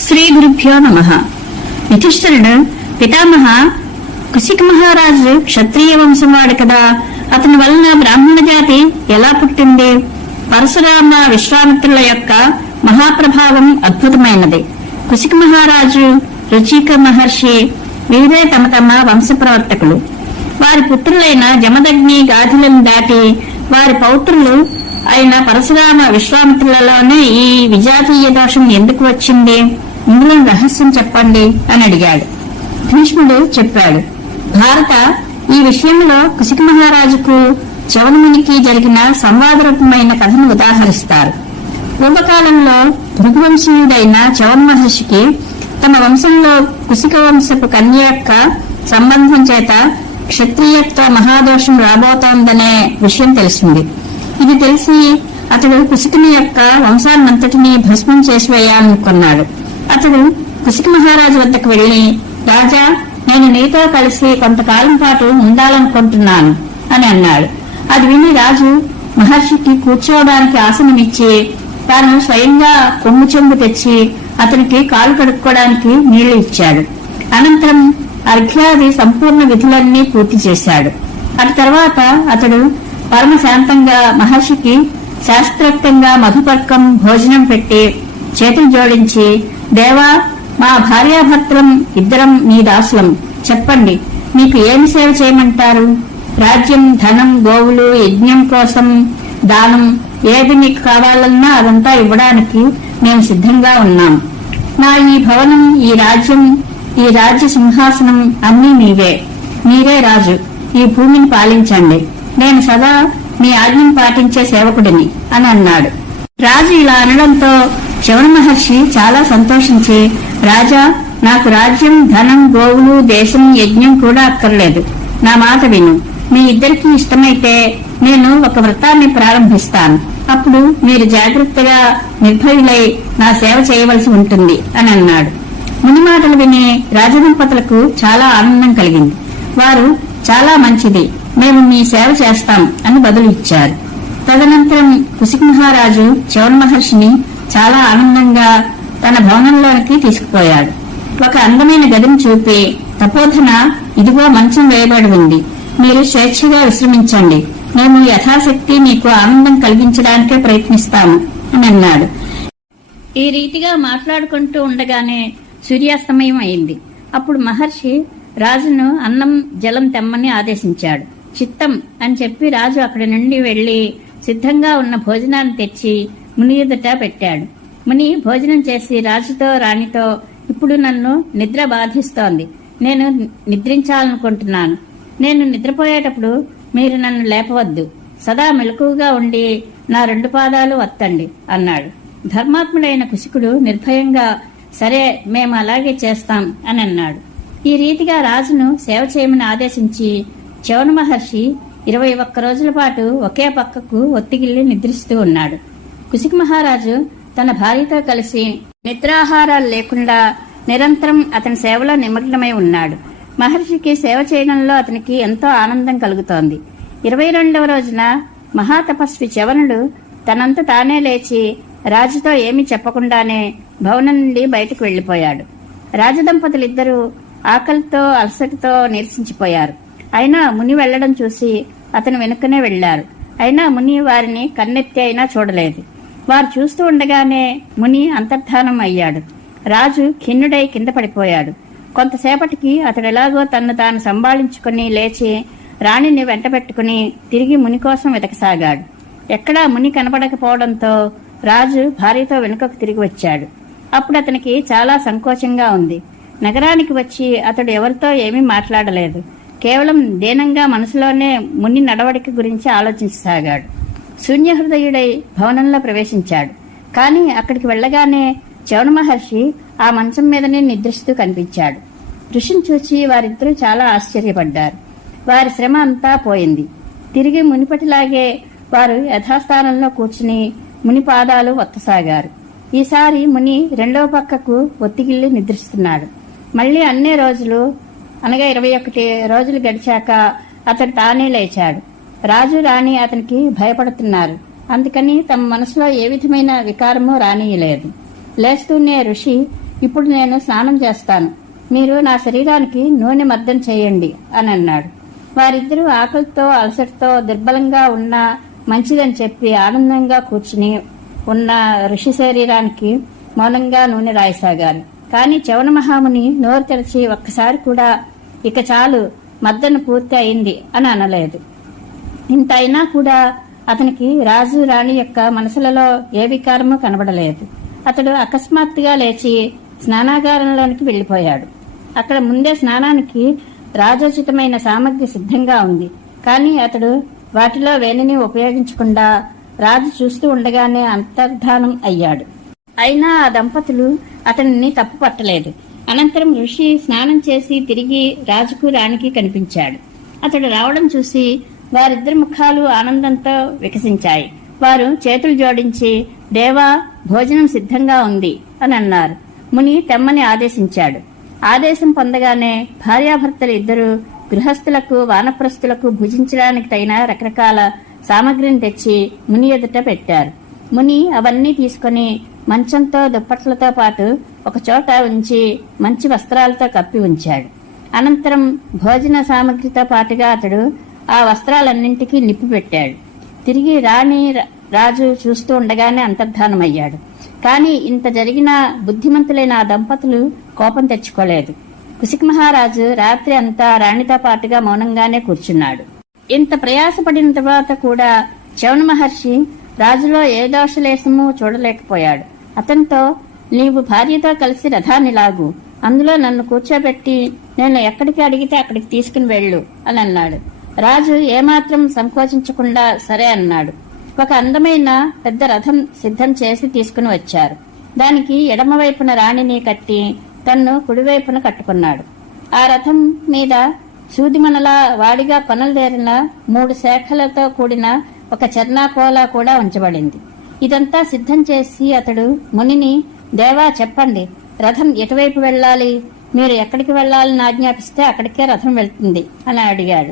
శ్రీ గురుభ్యో నమ యుధిష్ఠరుడు పితామహ కుశిక మహారాజు క్షత్రియ వంశం వాడు కదా అతని వలన బ్రాహ్మణ జాతి ఎలా పుట్టింది? పరశురామ విశ్వామిత్రుల యొక్క మహాప్రభావం అద్భుతమైనది. కుశిక మహారాజు రుచిక మహర్షి వీరే తమ తమ వంశ ప్రవర్తకులు. వారి పుత్రులైన జమదగ్ని గాధులను దాటి వారి పౌత్రులు అయిన పరశురామ విశ్వామిత్రులలోనే ఈ విజాతీయ దోషం ఎందుకు వచ్చింది? ఇందులో రహస్యం చెప్పండి అని అడిగాడు. భీష్ముడు చెప్పాడు భారత ఈ విషయంలో కుశిక మహారాజుకు చవనమునికి జరిగిన సంవాదరూపమైన కథను ఉదాహరిస్తారు. పూర్వకాలంలో భృగువంశీయుడైన చవన్ మహర్షికి తమ వంశంలో కుశిక వంశపు కన్య యొక్క సంబంధం చేత క్షత్రియత్వ మహాదోషం రాబోతోందనే విషయం తెలిసింది. ఇది తెలిసి అతడు కుశికుని యొక్క వంశాన్నంతటినీ భస్మం చేసి వేయాలనుకున్నాడు అతడు కుశిక మహారాజు వద్దకు వెళ్ళి రాజా నేను నీతో కలిసి కొంతకాలం పాటు ఉండాలనుకుంటున్నాను అని అన్నాడు. అది విని రాజు మహర్షికి కూర్చోవడానికి ఆసనమిచ్చి తాను స్వయంగా కొమ్ము చెంబు తెచ్చి అతనికి కాలు కడుక్కోవడానికి నీళ్ళు ఇచ్చాడు. అనంతరం అర్ఘ్యాది సంపూర్ణ విధులన్నీ పూర్తి చేశాడు. అటు తర్వాత అతడు పరమశాంతంగా మహర్షికి శాస్త్రోక్తంగా మధుపర్కం భోజనం పెట్టి చేతులు జోడించి దేవా మా భార్యాభర్తలం ఇద్దరం మీ దాసులం. చెప్పండి మీకు ఏమి సేవ చేయమంటారు? రాజ్యం ధనం గోవులు యజ్ఞం కోసం దానం ఏది మీకు కావాలన్నా అదంతా ఇవ్వడానికి మేము సిద్ధంగా ఉన్నాం. నా ఈ భవనం ఈ రాజ్యం ఈ రాజ్య సింహాసనం అన్నీ మీవే. మీరే రాజు. ఈ భూమిని పాలించండి. నేను సదా మీ ఆజ్ఞను పాటించే సేవకుడిని అని అన్నాడు. రాజు ఇలా అనడంతో శవణ మహర్షి చాలా సంతోషించి రాజా నాకు రాజ్యం ధనం గోవులు దేశం యజ్ఞం కూడా అక్కర్లేదు. నా మాట విను. మీ ఇద్దరికి ఇష్టమైతే నేను ఒక వ్రతాన్ని ప్రారంభిస్తాను. అప్పుడు మీరు జాగ్రత్తగా నిర్భయులై నా సేవ చేయవలసి ఉంటుంది అని అన్నాడు. ముని మాటలు విని రాజదంపతులకు చాలా ఆనందం కలిగింది. వారు చాలా మంచిది. మేము మీ సేవ చేస్తాం అని బదులు ఇచ్చారు. తదనంతరం కుశిక మహారాజు చవన్ మహర్షిని చాలా ఆనందంగా తన భవనంలోనికి తీసుకుపోయాడు. ఒక అందమైన గదిని చూపి తపోధన ఇదిగో మంచం వేయబడి ఉంది. మీరు స్వేచ్ఛగా విశ్రమించండి. మేము యథాశక్తి మీకు ఆనందం కలిగించడానికే ప్రయత్నిస్తాము అని అన్నాడు. ఈ రీతిగా మాట్లాడుకుంటూ ఉండగానే సూర్యాస్తమయం అయింది. అప్పుడు మహర్షి రాజును అన్నం జలం తెమ్మని ఆదేశించాడు. చిత్తం అని చెప్పి రాజు అక్కడి నుండి వెళ్ళి సిద్ధంగా ఉన్న భోజనాన్ని తెచ్చి ముని ఎదుట పెట్టాడు. ముని భోజనం చేసి రాజుతో రాణితో ఇప్పుడు నన్ను నిద్ర బాధిస్తోంది. నేను నిద్రించాలనుకుంటున్నాను. నేను నిద్రపోయేటప్పుడు మీరు నన్ను లేపవద్దు. సదా మెలకువగా ఉండి నా రెండు పాదాలు వత్తండి అన్నాడు. ధర్మాత్ముడైన కుశికుడు నిర్భయంగా సరే మేము అలాగే చేస్తాం అని అన్నాడు. ఈ రీతిగా రాజును సేవ చేయమని ఆదేశించి చవన మహర్షి ఇరవై ఒక్క రోజుల పాటు ఒకే పక్కకు ఒత్తిగిల్లి నిద్రిస్తూ ఉన్నాడు. కుశిక మహారాజు తన భార్యతో కలిసి నిద్రాహారాలు లేకుండా నిరంతరం అతని సేవలో నిమగ్నమై ఉన్నాడు. మహర్షికి సేవ చేయడంలో అతనికి ఎంతో ఆనందం కలుగుతోంది. ఇరవై రెండవ రోజున మహాతపస్వి చవనుడు తనంత తానే లేచి రాజుతో ఏమీ చెప్పకుండానే భవనం నుండి బయటకు వెళ్ళిపోయాడు రాజదంపతులిద్దరూ ఆకలితో అలసటతో నిరసించిపోయారు. అయినా ముని వెళ్ళడం చూసి అతను వెనుకనే వెళ్ళారు అయినా ముని వారిని కన్నెత్తి అయినా చూడలేదు. వారు చూస్తూ ఉండగానే ముని అంతర్ధానం అయ్యాడు. రాజు ఖిన్నుడై కింద పడిపోయాడు. కొంతసేపటికి అతడు ఎలాగో తన్ను తాను సంభాళించుకుని లేచి రాణిని వెంటబెట్టుకుని తిరిగి ముని కోసం వెతకసాగాడు. ఎక్కడా ముని కనపడకపోవడంతో రాజు భార్యతో వెనుకకు తిరిగి వచ్చాడు. అప్పుడు అతనికి చాలా సంకోచంగా ఉంది. నగరానికి వచ్చి అతడు ఎవరితో ఏమీ మాట్లాడలేదు. కేవలం దీనంగా మనసులోనే ముని నడవడిక గురించి ఆలోచించసాగాడు. శూన్యహృదయుడై భవనంలో ప్రవేశించాడు. కానీ అక్కడికి వెళ్ళగానే చవన మహర్షి ఆ మంచం మీదనే నిద్రిస్తూ కనిపించాడు. ఋషిని చూచి వారిద్దరూ చాలా ఆశ్చర్యపడ్డారు. వారి శ్రమ అంతా పోయింది. తిరిగి మునిపటిలాగే వారు యథాస్థానంలో కూర్చుని ముని పాదాలు ఒత్తసాగారు. ఈసారి ముని రెండవ పక్కకు ఒత్తిగిల్లి నిద్రిస్తున్నాడు. మళ్ళీ అన్ని రోజులు అనగా ఇరవై ఒకటి రోజులు గడిచాక అతడు తానే లేచాడు. రాజు రాణి అతనికి భయపడుతున్నారు. అందుకని తమ మనసులో ఏ విధమైన వికారమూ రానియలేదు. లేస్తూనే ఋషి ఇప్పుడు నేను స్నానం చేస్తాను. మీరు నా శరీరానికి నూనె మద్దం చేయండి అని అన్నాడు. వారిద్దరూ ఆకలితో అలసటతో దుర్బలంగా ఉన్న మంచిదని చెప్పి ఆనందంగా కూర్చుని ఉన్న ఋషి శరీరానికి మౌనంగా నూనె రాయసాగారు. కానీ చవన మహాముని నోరు తెరిచి ఒక్కసారి కూడా ఇక చాలు మద్దను పూర్తి అయింది అని అనలేదు. ఇంత అయినా కూడా అతనికి రాజు రాణి యొక్క మనసులలో ఏ వికారము కనబడలేదు. అతడు అకస్మాత్తుగా లేచి స్నానాగారంలోనికి వెళ్ళిపోయాడు అక్కడ ముందే స్నానానికి రాజోచితమైన సామగ్రి సిద్ధంగా ఉంది. కానీ అతడు వాటిలో వేణిని ఉపయోగించకుండా రాజు చూస్తూ ఉండగానే అంతర్ధానం అయ్యాడు. అయినా ఆ దంపతులు అతనిని తప్పు పట్టలేదు. అనంతరం ఋషి స్నానం చేసి తిరిగి రాజుకు రాణికి కనిపించాడు. అతడు రావడం చూసి వారిద్దరి ముఖాలు ఆనందంతో వికసించాయి. వారు చేతులు జోడించి దేవా భోజనం సిద్ధంగా ఉంది అని అన్నారు. ముని తెమ్మని ఆదేశించాడు. ఆదేశం పొందగానే భార్యాభర్తలు ఇద్దరు గృహస్థులకు వానప్రస్థులకు భుజించడానికి తగిన రకరకాల సామగ్రిని తెచ్చి ముని ఎదుట పెట్టారు. ముని అవన్నీ తీసుకొని మంచంతో దుప్పట్లతో పాటు ఒకచోట ఉంచి మంచి వస్త్రాలతో కప్పి ఉంచాడు. అనంతరం భోజన సామగ్రితో పాటుగా అతడు ఆ వస్త్రాలన్నింటికీ నిప్పు పెట్టాడు. తిరిగి రాణి రాజు చూస్తూ ఉండగానే అంతర్ధానమయ్యాడు. కానీ ఇంత జరిగిన బుద్ధిమంతులైన ఆ దంపతులు కోపం తెచ్చుకోలేదు. కుసిక్ మహారాజు రాత్రి అంతా రాణితో పాటుగా మౌనంగానే కూర్చున్నాడు. ఇంత ప్రయాసపడిన తర్వాత కూడా చవన మహర్షి రాజులో ఏ దోషలేశము చూడలేకపోయాడు. అతనితో నీవు భార్యతో కలిసి రథాన్ని లాగు. అందులో నన్ను కూర్చోబెట్టి నేను ఎక్కడికి అడిగితే అక్కడికి తీసుకుని వెళ్ళు అని అన్నాడు. రాజు ఏమాత్రం సంకోచించకుండా సరే అన్నాడు. ఒక అందమైన పెద్ద రథం సిద్ధం చేసి తీసుకుని వచ్చారు. దానికి ఎడమవైపున రాణిని కట్టి తన్ను కుడివైపున కట్టుకున్నాడు. ఆ రథం మీద సూదిమనలా వాడిగా కొనలుదేరిన మూడు శాఖలతో కూడిన ఒక చర్నాకోల కూడా ఉంచబడింది. ఇదంతా సిద్ధం చేసి అతడు మునిని దేవా చెప్పండి. రథం ఎటువైపు వెళ్ళాలి? మీరు ఎక్కడికి వెళ్ళాలని ఆజ్ఞాపిస్తే అక్కడికే రథం వెళ్తుంది అని అడిగాడు.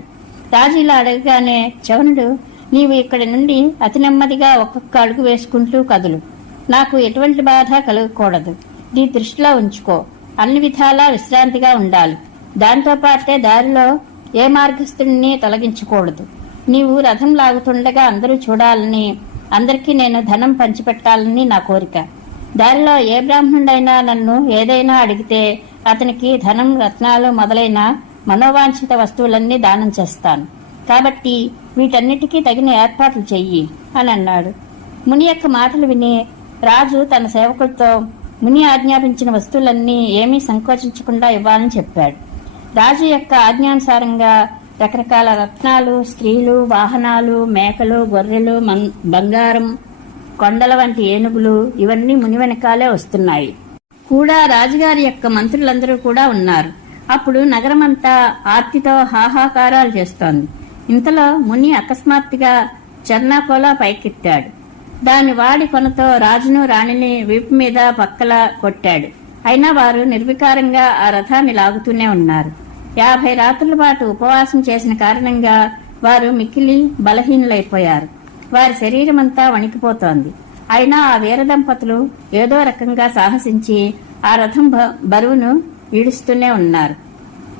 రాజు ఇలా అడగగానే చవనుడు నీవు ఇక్కడి నుండి అతి నెమ్మదిగా ఒక్కొక్క అడుగు వేసుకుంటూ కదులు. నాకు ఎటువంటి బాధ కలగకూడదు. నీ దృష్టిలో ఉంచుకో. అన్ని విధాలా విశ్రాంతిగా ఉండాలి. దాంతో పాటే దారిలో ఏ మార్గస్థుడిని తొలగించకూడదు. నీవు రథం లాగుతుండగా అందరూ చూడాలని అందరికీ నేను ధనం పంచిపెట్టాలని నా కోరిక. దారిలో ఏ బ్రాహ్మణుడైనా నన్ను ఏదైనా అడిగితే అతనికి ధనం రత్నాలు మొదలైన మనోవాంఛిత వస్తువులన్నీ దానం చేస్తాను. కాబట్టి వీటన్నిటికీ తగిన ఏర్పాట్లు చెయ్యి అని అన్నాడు. ముని యొక్క మాటలు విని రాజు తన సేవకులతో ముని ఆజ్ఞాపించిన వస్తువులన్నీ ఏమీ సంకోచించకుండా ఇవ్వాలని చెప్పాడు. రాజు యొక్క ఆజ్ఞానుసారంగా రకరకాల రత్నాలు స్త్రీలు వాహనాలు మేకలు గొర్రెలు మం- బంగారం కొండల వంటి ఏనుగులు ఇవన్నీ ముని వెనకాలే వస్తున్నాయి. కూడా రాజుగారి యొక్క మంత్రులందరూ కూడా ఉన్నారు. అప్పుడు నగరమంతా ఆర్తితో హాహాకారాలు చేస్తోంది. ఇంతలో ముని అకస్మాత్తుగా చర్నాకోలా పైకెత్తాడు. దాని వాడి కొనతో రాజును రాణిని వీపు మీద పక్కల కొట్టాడు. అయినా వారు నిర్వికారంగా ఆ రథాన్ని లాగుతూనే ఉన్నారు. యాభై రాత్రుల పాటు ఉపవాసం చేసిన కారణంగా వారు మిక్కిలి బలహీనులైపోయారు. వారి శరీరమంతా వణికిపోతోంది. అయినా ఆ వీర దంపతులు ఏదో రకంగా సాహసించి ఆ రథం బ- బరువును ఈడుస్తూనే ఉన్నారు.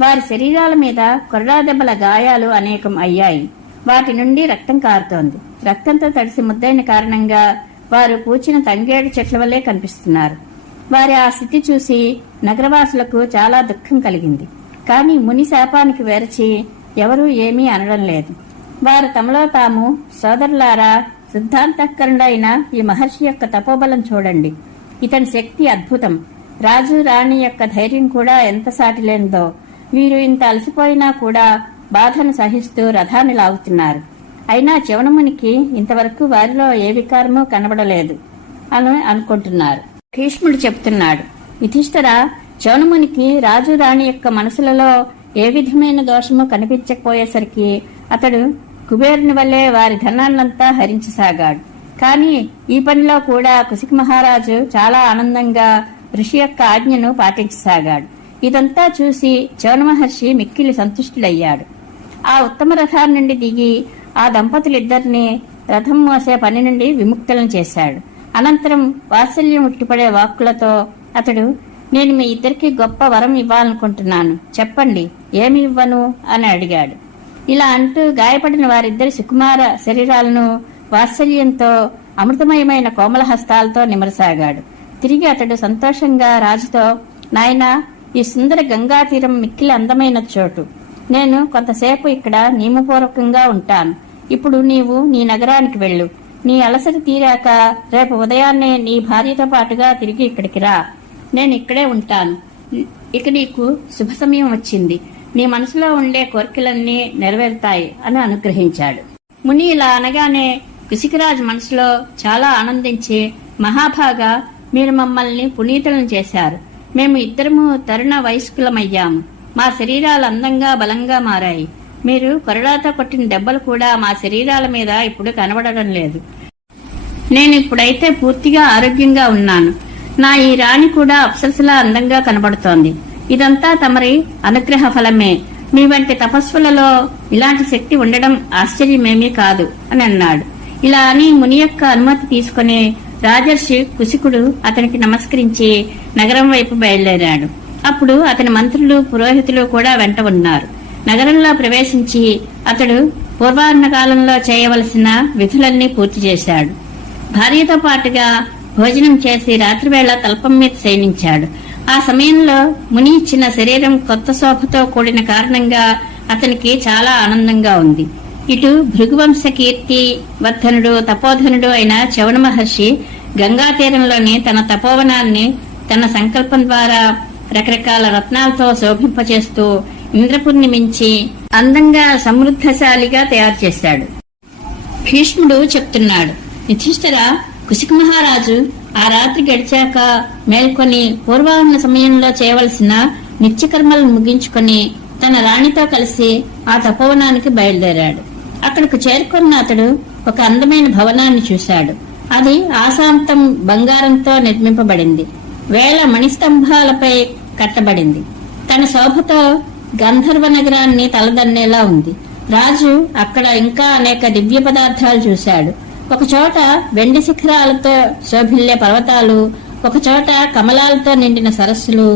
వారి శరీరాల మీద కొరడా దెబ్బల గాయాలు అనేకం అయ్యాయి. వాటి నుండి రక్తం కారుతోంది. రక్తంతో తడిసి ముద్దైన కారణంగా వారు పూచిన తంగేడు చెట్ల వల్లే కనిపిస్తున్నారు. వారి ఆ స్థితి చూసి నగరవాసులకు చాలా దుఃఖం కలిగింది. కానీ ముని శాపానికి వేరచి ఎవరూ ఏమీ అనడం లేదు. వారు తమలో తాము సోదరులారా సిద్ధాంతకరుడైన ఈ మహర్షి యొక్క తపోబలం చూడండి. ఇతని శక్తి అద్భుతం. రాజు రాణి యొక్క ధైర్యం కూడా ఎంత సాటిలేనిదో వీరు ఇంత అలసిపోయినా కూడా బాధను సహిస్తూ రథాన్ని లాగుతున్నారు. అయినా చివనమునికి ఇంతవరకు వారిలో ఏ వికారమూ కనబడలేదు అని అనుకుంటున్నారు. భీష్ముడు చెప్తున్నాడు యుధిష్ఠరా చౌనమునికి రాజు రాణి యొక్క మనసులలో ఏ విధమైన దోషము కనిపించకపోయేసరికి అతడు కుబేరుని వల్లే వారి ధనాన్నంతా హరించసాగాడు. కానీ ఈ పనిలో కూడా కుసిక మహారాజు చాలా ఆనందంగా ఋషి యొక్క ఆజ్ఞను పాటించసాగాడు. ఇదంతా చూసి చౌన మహర్షి మిక్కిలి సంతుష్టుడయ్యాడు. ఆ ఉత్తమ రథాన్ని నుండి దిగి ఆ దంపతులిద్దరిని రథం మోసే పని నుండి విముక్తులను చేశాడు. అనంతరం వాత్సల్యం ఉట్టిపడే వాక్కులతో అతడు నేను మీ ఇద్దరికి గొప్ప వరం ఇవ్వాలనుకుంటున్నాను. చెప్పండి ఏమి ఇవ్వను? అని అడిగాడు. ఇలా అంటూ గాయపడిన వారిద్దరి సుకుమార శరీరాలను వాత్సల్యంతో అమృతమయమైన కోమల హస్తాలతో నిమరసాగాడు. తిరిగి అతడు సంతోషంగా రాజుతో నాయనా ఈ సుందర గంగా తీరం మిక్కిలి అందమైన చోటు. నేను కొంతసేపు ఇక్కడ నియమపూర్వకంగా ఉంటాను. ఇప్పుడు నీవు నీ నగరానికి వెళ్ళు. నీ అలసట తీరాక రేపు ఉదయాన్నే నీ భార్యతో పాటుగా తిరిగి ఇక్కడికి రా. నేను ఇక్కడే ఉంటాను. ఇక నీకు శుభ సమయం వచ్చింది. నీ మనసులో ఉండే కోరికలన్నీ నెరవేరుతాయి అని అనుగ్రహించాడు. ముని ఇలా అనగానే కుసికరాజు మనసులో చాలా ఆనందించి మహాభాగా మీరు మమ్మల్ని పునీతులను చేశారు. మేము ఇద్దరము తరుణ వయస్కులమయ్యాము. మా శరీరాలు అందంగా బలంగా మారాయి. మీరు కొరడాతో కొట్టిన దెబ్బలు కూడా మా శరీరాల మీద ఇప్పుడు కనబడడం లేదు. నేను ఇప్పుడైతే పూర్తిగా ఆరోగ్యంగా ఉన్నాను. నా ఈ రాణి కూడా అప్సరసలా అందంగా కనబడుతోంది. ఇదంతా తమరి అనుగ్రహ ఫలమే. మీ వంటి తపస్సులలో ఇలాంటి శక్తి ఉండడం ఆశ్చర్యమేమీ కాదు అని అన్నాడు. ఇలా అని ముని యొక్క అనుమతి తీసుకుని రాజర్షి కుశికుడు అతనికి నమస్కరించి నగరం వైపు బయలుదేరాడు. అప్పుడు అతని మంత్రులు పురోహితులు కూడా వెంట ఉన్నారు. నగరంలో ప్రవేశించి అతడు పూర్వాహ్న కాలంలో చేయవలసిన విధులన్నీ పూర్తి చేశాడు. భార్యతో పాటుగా భోజనం చేసి రాత్రివేళ తల్పం మీద శయనించాడు. ఆ సమయంలో ముని ఇచ్చిన శరీరం కొత్త శోభతో కూడిన కారణంగా అతనికి చాలా ఆనందంగా ఉంది. ఇటు భృగువంశ కీర్తి వర్ధనుడు తపోధనుడు అయిన చవణ మహర్షి గంగా తీరంలోని తన తపోవనాన్ని తన సంకల్పం ద్వారా రకరకాల రత్నాలతో శోభింపచేస్తూ ఇంద్రపురిని మించి అందంగా సమృద్ధశాలిగా తయారు చేశాడు. భీష్ముడు చెప్తున్నాడు యుధిష్ఠిర కుశిక మహారాజు ఆ రాత్రి గడిచాక మేల్కొని పూర్వాహ్న సమయంలో చేయవలసిన నిత్యకర్మలను ముగించుకొని తన రాణితో కలిసి ఆ తపోవనానికి బయలుదేరాడు. అక్కడకు చేరుకున్న అతడు ఒక అందమైన భవనాన్ని చూశాడు. అది ఆశాంతం బంగారంతో నిర్మింపబడింది. వేల మణిస్తంభాలపై కట్టబడింది. తన శోభతో గంధర్వ నగరాన్ని తలదన్నేలా ఉంది. రాజు అక్కడ ఇంకా అనేక దివ్య పదార్థాలు చూశాడు. ఒకచోట వెండి శిఖరాలతో శోభిల్లే పర్వతాలు ఒకచోట కమలాలతో నిండిన సరస్సులు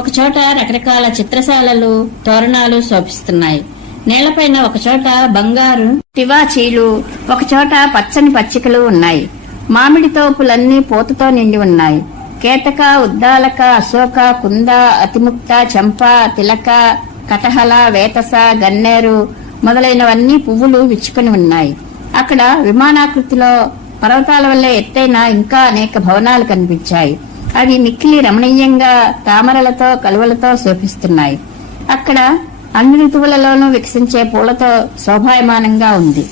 ఒకచోట రకరకాల చిత్రశాలలు తోరణాలు శోభిస్తున్నాయి. నేలపైన ఒకచోట బంగారు తివాచీలు ఒకచోట పచ్చని పచ్చికలు ఉన్నాయి. మామిడి తోపులన్నీ పూతతో నిండి ఉన్నాయి. కేతక ఉద్దాలక అశోక కుంద అతిముక్త చంప తిలక కటహల వేతస గన్నేరు మొదలైనవన్నీ పువ్వులు విచ్చుకొని ఉన్నాయి. అక్కడ విమానాకృతిలో పర్వతాల వల్ల ఎత్తైన ఇంకా అనేక భవనాలు కనిపించాయి. అవి మిక్కిలి రమణీయంగా తామరలతో కలువలతో శోభిస్తున్నాయి. అక్కడ అన్ని ఋతువులలోనూ వికసించే పూలతో శోభాయమానంగా ఉంది.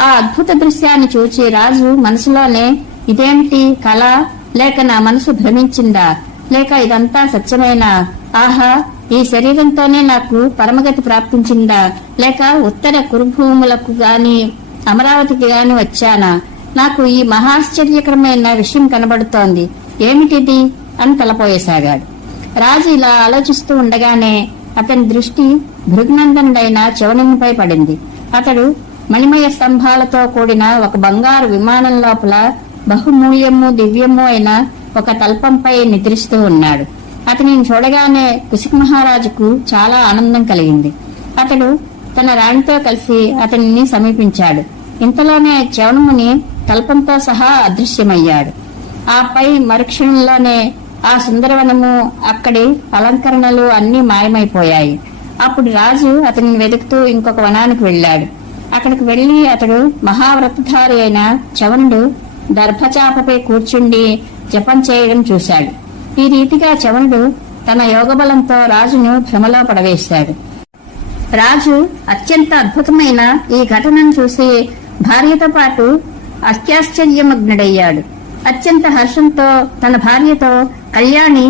ఆ అద్భుత దృశ్యాన్ని చూచి రాజు మనసులోనే ఇదేమిటి కళ? లేక నా మనసు భ్రమించిందా? లేక ఇదంతా సత్యమేనా? ఆహా ఈ శరీరంతోనే నాకు పరమగతి ప్రాప్తించిందా? లేక ఉత్తర కురుభూములకు గాని అమరావతికి గాని వచ్చానా? నాకు ఈ మహాశ్చర్యకరమైన విషయం కనబడుతోంది. ఏమిటిది? అని తలపోయసాగాడు. రాజు ఇలా ఆలోచిస్తూ ఉండగానే అతని దృష్టి భృగ్నందనుడైన చవనముపై పడింది. అతడు మణిమయ స్తంభాలతో కూడిన ఒక బంగారు విమానం లోపల బహుమూల్యము దివ్యము అయిన ఒక తల్పంపై నిద్రిస్తూ ఉన్నాడు. అతనిని చూడగానే కుశిక్ మహారాజుకు చాలా ఆనందం కలిగింది. అతడు తన రాణితో కలిసి అతనిని సమీపించాడు. ఇంతలోనే చవణముని తల్పంతో సహా అదృశ్యమయ్యాడు. ఆ పై మరుక్షణంలోనే ఆ సుందరవనము అక్కడి అలంకరణలు అన్నీ మాయమైపోయాయి. అప్పుడు రాజు అతనిని వెతుకుతూ ఇంకొక వనానికి వెళ్ళాడు. అక్కడికి వెళ్ళి అతడు మహావ్రతధారి అయిన చవనుడు దర్భచాపపై కూర్చుండి జపం చేయడం చూశాడు. ఈ రీతిగా చవనుడు తన యోగబలంతో రాజును భ్రమలో పడవేశాడు. రాజు అత్యంత అద్భుతమైన ఈ ఘటనను చూసి భార్యతో పాటు అత్యాశ్చర్యమగ్నుడయ్యాడు. అత్యంత హర్షంతో తన భార్యతో కళ్యాణి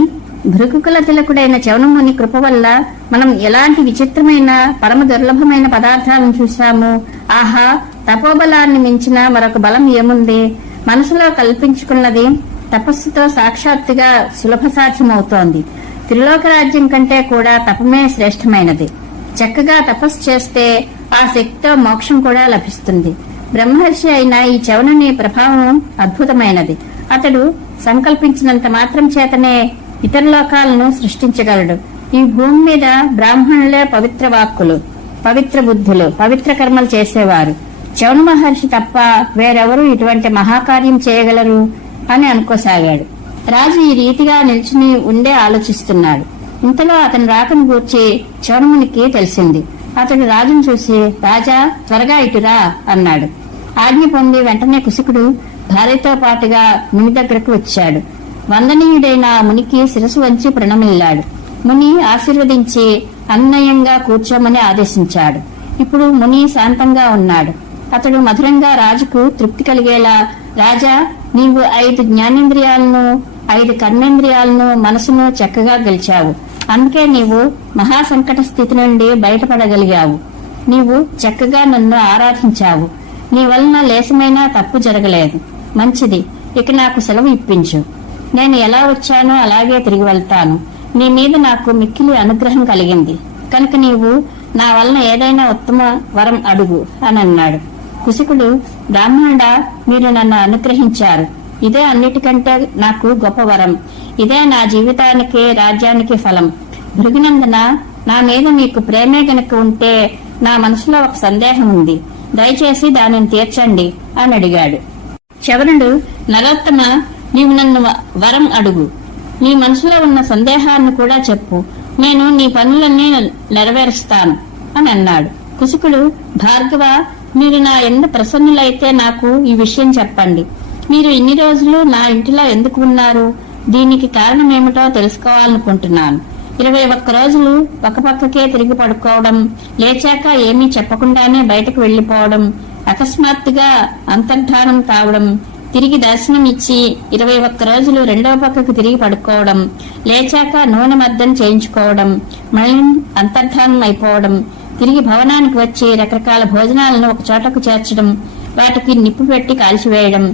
భృగుకుల తిలకుడైన చవనముని కృప వల్ల మనం ఎలాంటి విచిత్రమైన పరమ దుర్లభమైన పదార్థాలను చూశాము? ఆహా తపోబలాన్ని మించిన మరొక బలం ఏముంది? మనసులో కల్పించుకున్నది తపస్సుతో సాక్షాత్తుగా సులభ సాధ్యమవుతోంది త్రిలోక రాజ్యం కంటే కూడా తపమే శ్రేష్టమైనది. చక్కగా తపస్సు చేస్తే ఆ శక్తితో మోక్షం కూడా లభిస్తుంది. బ్రహ్మర్షి అయిన ఈ చవనుని ప్రభావం అద్భుతమైనది. అతడు సంకల్పించినంత మాత్రం చేతనే ఇతర లోకాలను సృష్టించగలడు. ఈ భూమి మీద బ్రాహ్మణులే పవిత్ర వాక్కులు పవిత్ర బుద్ధులు పవిత్ర కర్మలు చేసేవారు. చవన మహర్షి తప్ప వేరెవరూ ఇటువంటి మహాకార్యం చేయగలరు అని అనుకోసాగాడు. రాజు ఈ రీతిగా నిల్చుని ఉండే ఆలోచిస్తున్నాడు. ఇంతలో అతని రాకను గూర్చి చవనమునికి తెలిసింది. అతడు రాజును చూసి రాజా త్వరగా ఇటురా అన్నాడు. ఆజ్ఞ పొంది వెంటనే కుశకుడు భార్యతో పాటుగా ముని దగ్గరకు వచ్చాడు. వందనీయుడైన మునికి శిరసు వంచి ప్రణమిల్లాడు. ముని ఆశీర్వదించి అన్నయంగా కూర్చోమని ఆదేశించాడు. ఇప్పుడు ముని శాంతంగా ఉన్నాడు. అతడు మధురంగా రాజుకు తృప్తి కలిగేలా రాజా నీవు ఐదు జ్ఞానేంద్రియాలను ఐదు కర్మేంద్రియాలను మనసును చక్కగా గెలిచావు. అందుకే నీవు మహాసంకట స్థితి నుండి బయటపడగలిగావు. నీవు చక్కగా నన్ను ఆరాధించావు. నీ వలన లేసమైనా తప్పు జరగలేదు. మంచిది. ఇక నాకు సెలవు ఇప్పించు. నేను ఎలా వచ్చానో అలాగే తిరిగి వెళ్తాను. నీ మీద నాకు మిక్కిలి అనుగ్రహం కలిగింది. కనుక నీవు నా వలన ఏదైనా ఉత్తమ వరం అడుగు అని అన్నాడు. కుశికుడు బ్రాహ్మణుడా మీరు నన్ను అనుగ్రహించారు. ఇదే అన్నిటికంటే నాకు గొప్ప వరం. ఇదే నా జీవితానికి రాజ్యానికి ఫలం. భృగినందన నా మీద మీకు ప్రేమే గనుక ఉంటే నా మనసులో ఒక సందేహం ఉంది. దయచేసి దానిని తీర్చండి అని అడిగాడు. చవరుడు నరోత్తమ నీవు నన్ను వరం అడుగు. నీ మనసులో ఉన్న సందేహాన్ని కూడా చెప్పు. నేను నీ పనులన్నీ నెరవేరుస్తాను అని అన్నాడు. కుశికుడు భార్గవ మీరు నా ఎందు ప్రసన్నులైతే నాకు ఈ విషయం చెప్పండి. మీరు ఇన్ని రోజులు నా ఇంటిలో ఎందుకు ఉన్నారు? దీనికి కారణం ఏమిటో తెలుసుకోవాలనుకుంటున్నాను. ఇరవై ఒక్క రోజులు ఒక పక్కకే తిరిగి పడుకోవడం లేచాక ఏమీ చెప్పకుండానే బయటకు వెళ్ళిపోవడం అకస్మాత్తుగా అంతర్ధానం కావడం తిరిగి దర్శనం ఇచ్చి ఇరవై ఒక్క రోజులు రెండవ పక్కకు తిరిగి పడుకోవడం లేచాక నూనె మద్దం చేయించుకోవడం మళ్ళీ అంతర్ధానం అయిపోవడం తిరిగి భవనానికి వచ్చి రకరకాల భోజనాలను ఒక చోటకు చేర్చడం వాటికి నిప్పు పెట్టి కాల్చివేయడం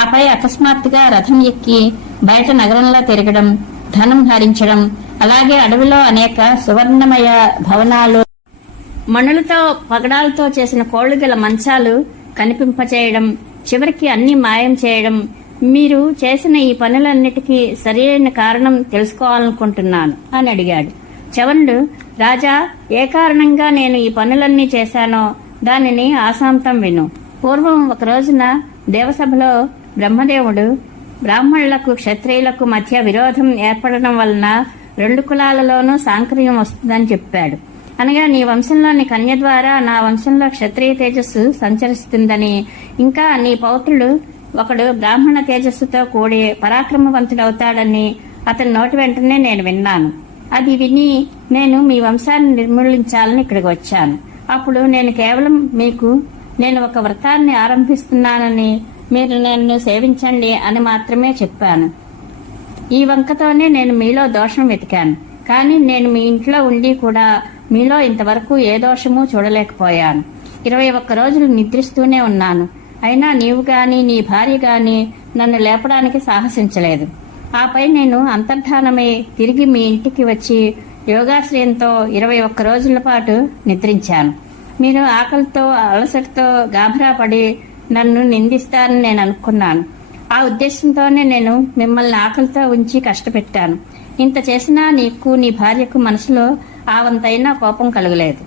ఆపై అకస్మాత్తుగా రథం ఎక్కి బయట నగరంలో తిరగడం ధనం హరించడం అలాగే అడవిలో అనేక సువర్ణమయ భవనాలు మణులతో పగడాలతో చేసిన కోళ్ళు గల మంచాలు కనిపింపచేయడం చివరికి అన్ని మాయం చేయడం మీరు చేసిన ఈ పనులన్నిటికీ సరైన కారణం తెలుసుకోవాలనుకుంటున్నాను అని అడిగాడు. చవనుడు రాజా ఏ కారణంగా నేను ఈ పనులన్నీ చేశానో దానిని ఆశాంతం విను. పూర్వం ఒక రోజున దేవసభలో బ్రహ్మదేవుడు బ్రాహ్మణులకు క్షత్రియులకు మధ్య విరోధం ఏర్పడడం వలన రెండు కులాలలోనూ సాంకర్యం వస్తుందని చెప్పాడు. అనగా నీ వంశంలోని కన్య ద్వారా నా వంశంలో క్షత్రియ తేజస్సు సంచరిస్తుందని. ఇంకా నీ పౌత్రుడు ఒకడు బ్రాహ్మణ తేజస్సుతో కూడి పరాక్రమవంతుడవుతాడని అతని నోటి వెంటనే నేను విన్నాను. అది విని నేను మీ వంశాన్ని నిర్మూలించాలని ఇక్కడికి వచ్చాను. అప్పుడు నేను కేవలం మీకు నేను ఒక వ్రతాన్ని ఆరంభిస్తున్నానని మీరు నన్ను సేవించండి అని మాత్రమే చెప్పాను. ఈ వంకతోనే నేను మీలో దోషం వెతికాను. కానీ నేను మీ ఇంట్లో ఉండి కూడా మీలో ఇంతవరకు ఏ దోషము చూడలేకపోయాను. ఇరవై ఒక్క రోజులు నిద్రిస్తూనే ఉన్నాను. అయినా నీవు గాని నీ భార్య గాని నన్ను లేపడానికి సాహసించలేదు. ఆపై నేను అంతర్ధానమై తిరిగి మీ ఇంటికి వచ్చి యోగాశ్రయంతో ఇరవై ఒక్క రోజుల పాటు నిద్రించాను. మీరు ఆకలితో అలసటతో గాభరా పడి నన్ను నిందిస్తారని నేను అనుకున్నాను. ఆ ఉద్దేశంతోనే నేను మిమ్మల్ని ఆకలితో ఉంచి కష్టపెట్టాను. ఇంత చేసినా నీకు నీ భార్యకు మనసులో ఆ వంతైనా కోపం కలగలేదు.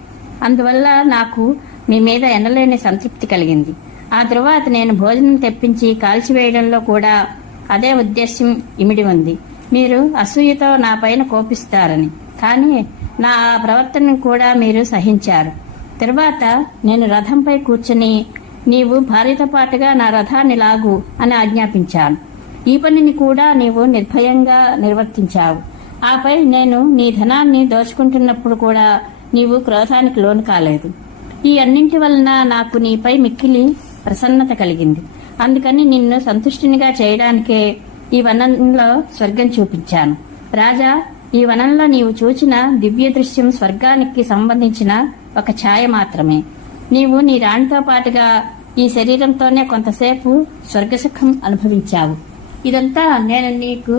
అందువల్ల నాకు మీ మీద ఎనలేని సంతృప్తి కలిగింది. ఆ తరువాత నేను భోజనం తెప్పించి కాల్చివేయడంలో కూడా అదే ఉద్దేశ్యం ఇమిడి ఉంది. మీరు అసూయతో నా పైన కోపిస్తారని. కానీ నా ఆ ప్రవర్తనను కూడా మీరు సహించారు. తర్వాత నేను రథంపై కూర్చుని నీవు భార్యతో పాటుగా నా రథాన్ని లాగు అని ఆజ్ఞాపించాను. ఈ పనిని కూడా నీవు నిర్భయంగా నిర్వర్తించావు. ఆపై నేను నీ ధనాన్ని దోచుకుంటున్నప్పుడు కూడా నీవు క్రోధానికి లోను కాలేదు. ఈ అన్నింటి వలన నాకు నీపై మిక్కిలి ప్రసన్నత కలిగింది. అందుకని నిన్ను సంతుష్టినిగా చేయడానికే ఈ వనంలో స్వర్గం చూపించాను. రాజా ఈ వనంలో నీవు చూచిన దివ్య దృశ్యం స్వర్గానికి సంబంధించిన ఒక ఛాయ మాత్రమే. నీవు నీ రాణితో పాటుగా ఈ శరీరంతోనే కొంతసేపు స్వర్గసుఖం అనుభవించావు. ఇదంతా నేను నీకు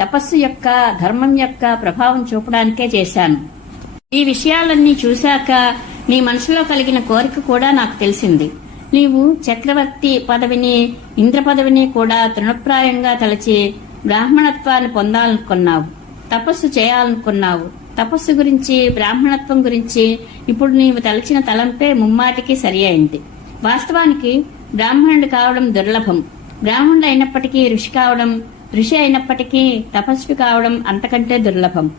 తపస్సు యొక్క ధర్మం యొక్క ప్రభావం చూపడానికే చేశాను. ఈ విషయాలన్నీ చూశాక నీ మనసులో కలిగిన కోరిక కూడా నాకు తెలిసింది. నీవు చక్రవర్తి పదవిని ఇంద్ర పదవిని కూడా తృణప్రాయంగా తలచి బ్రాహ్మణత్వాన్ని పొందాలనుకున్నావు. తపస్సు చేయాలనుకున్నావు. తపస్సు గురించి బ్రాహ్మణత్వం గురించి ఇప్పుడు నీవు తలచిన తలంపే ముమ్మాటికి సరి అయింది. వాస్తవానికి బ్రాహ్మణుడు కావడం దుర్లభం. బ్రాహ్మణుడు అయినప్పటికీ ఋషి కావడం ఋషి అయినప్పటికీ తపస్వి కావడం అంతకంటే దుర్లభం.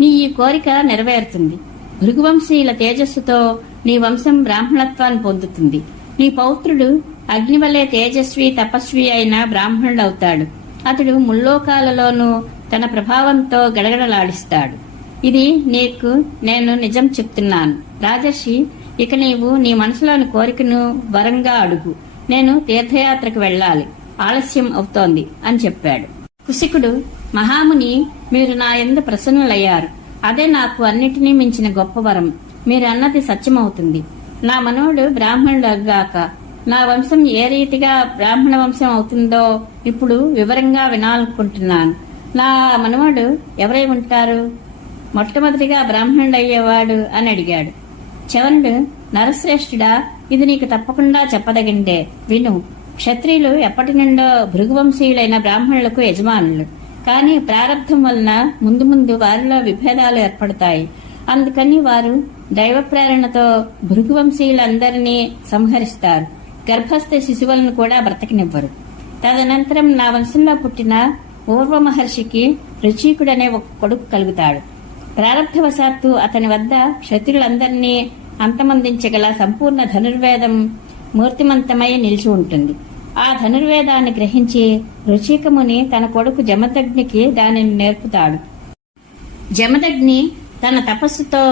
నీ ఈ కోరిక నెరవేరుతుంది. భృగువంశీయుల తేజస్సుతో నీ వంశం బ్రాహ్మణత్వాన్ని పొందుతుంది. నీ పౌత్రుడు అగ్నివలే తేజస్వి తపస్వి అయిన బ్రాహ్మణుడవుతాడు అతడు ముల్లోకాలలోనూ తన ప్రభావంతో గడగడలాడిస్తాడు. ఇది నీకు నేను నిజం చెప్తున్నాను. రాజర్షి ఇక నీవు నీ మనసులోని కోరికను వరంగా అడుగు. నేను తీర్థయాత్రకు వెళ్ళాలి. ఆలస్యం అవుతోంది అని చెప్పాడు. కుశికుడు మహాముని మీరు నా ఎందు ప్రసన్నులయ్యారు. అదే నాకు అన్నిటినీ మించిన గొప్ప వరం. మీరన్నది సత్యమవుతుంది. నా మనవడు బ్రాహ్మణుడగాక నా వంశం ఏ రీతిగా బ్రాహ్మణ వంశం అవుతుందో ఇప్పుడు వివరంగా వినాలనుకుంటున్నాను. నా మనవడు ఎవరై ఉంటారు? మొట్టమొదటిగా బ్రాహ్మణుడయ్యేవాడు అని అడిగాడు. చవనుడు నరశ్రేష్ఠుడా ఇది నీకు తప్పకుండా చెప్పదగిందే. విను క్షత్రియులు ఎప్పటి నుండో భృగువంశీయులైన బ్రాహ్మణులకు యజమానులు. కానీ ప్రారంధం వలన ముందు ముందు వారిలో విభేదాలు ఏర్పడతాయి. అందుకని వారు దైవ ప్రేరణతో భృగువంశీయులందరినీ సంహరిస్తారు. గర్భస్థ శిశువులను కూడా బ్రతకనివ్వరు. తదనంతరం నా వంశంలో పుట్టిన పూర్వ మహర్షికి రుచీకుడనే ఒక కొడుకు కలుగుతాడు. ప్రారంధవశాత్తు అతని వద్ద క్షత్రులందరినీ అంతమందించగల సంపూర్ణ ధనుర్వేదం మూర్తిమంతమై నిలిచి ఉంటుంది. ఆ ధనుర్వేదాన్ని గ్రహించి రుచికముని తన కొడుకు జమదగ్నికి దానిని నేర్పుతాడు. జమదగ్ని తన తపస్సుతో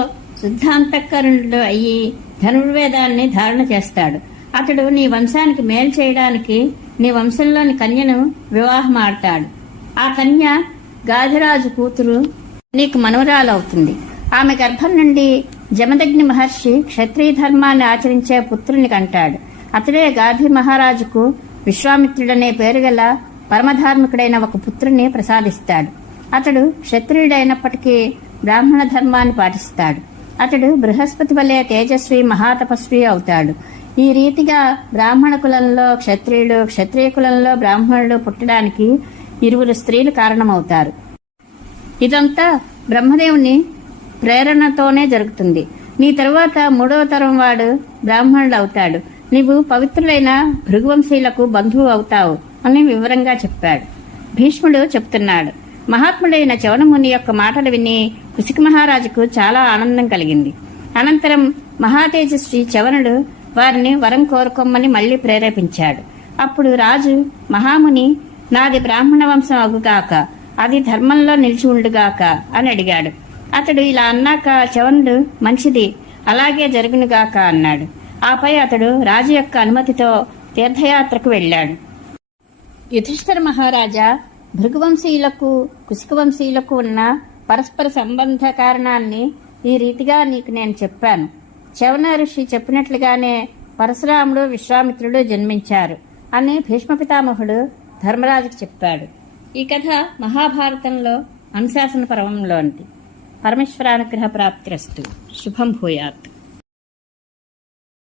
శుద్ధాంతఃకరణుడు అయ్యి ధనుర్వేదాన్ని ధారణ చేస్తాడు. అతడు నీ వంశానికి మేలు చేయడానికి నీ వంశంలోని కన్యను వివాహం ఆడతాడు ఆ కన్య గాధిరాజు కూతురు నీకు మనవరాలవుతుంది. ఆమె గర్భం నుండి జమదగ్ని మహర్షి క్షత్రియ ధర్మాన్ని ఆచరించే పుత్రుని కంటాడు. అతడే గాధి మహారాజుకు విశ్వామిత్రుడనే పేరు గల పరమధార్మికుడైన ఒక పుత్రుని ప్రసాదిస్తాడు. అతడు క్షత్రియుడైనప్పటికీ బ్రాహ్మణ ధర్మాన్ని పాటిస్తాడు. అతడు బృహస్పతి వలె తేజస్వి మహాతపస్వి అవుతాడు. ఈ రీతిగా బ్రాహ్మణ కులంలో క్షత్రియుడు క్షత్రియ కులంలో బ్రాహ్మణుడు పుట్టడానికి ఇరువురు స్త్రీలు కారణమవుతారు. ఇదంతా బ్రహ్మదేవుని ప్రేరణతోనే జరుగుతుంది. నీ తరువాత మూడవ తరం వాడు బ్రాహ్మణుడు అవుతాడు నీవు పవిత్రులైన భృగువంశీలకు బంధువు అవుతావు అని వివరంగా చెప్పాడు. భీష్ముడు చెప్తున్నాడు. మహాత్ముడైన చవనముని యొక్క మాటలు విని కుశిక మహారాజుకు చాలా ఆనందం కలిగింది. అనంతరం మహాతేజస్వి చవనుడు వారిని వరం కోరుకోమని మళ్ళీ ప్రేరేపించాడు. అప్పుడు రాజు మహాముని నాది బ్రాహ్మణ వంశం అగుగాక అది ధర్మంలో నిలిచి ఉండుగాక అని అడిగాడు. అతడు ఇలా అన్నాక చవనుడు మంచిది అలాగే జరుగునుగాక అన్నాడు. ఆపై అతడు రాజు యొక్క అనుమతితో తీర్థయాత్రకు వెళ్ళాడు. యుధిష్ఠర మహారాజా భృగువంశీయులకు కుశికవంశీయులకు ఉన్న పరస్పర సంబంధ కారణాన్ని ఈ రీతిగా నీకు నేను చెప్పాను. చవన ఋషి చెప్పినట్లుగానే పరశురాముడు విశ్వామిత్రుడు జన్మించారు అని భీష్మ పితామహుడు ధర్మరాజుకు చెప్పాడు. ఈ కథ మహాభారతంలో అనుశాసన పర్వంలోనిది. పరమేశ్వరానుగ్రహ ప్రాప్తిరస్తు శుభం భూయాత్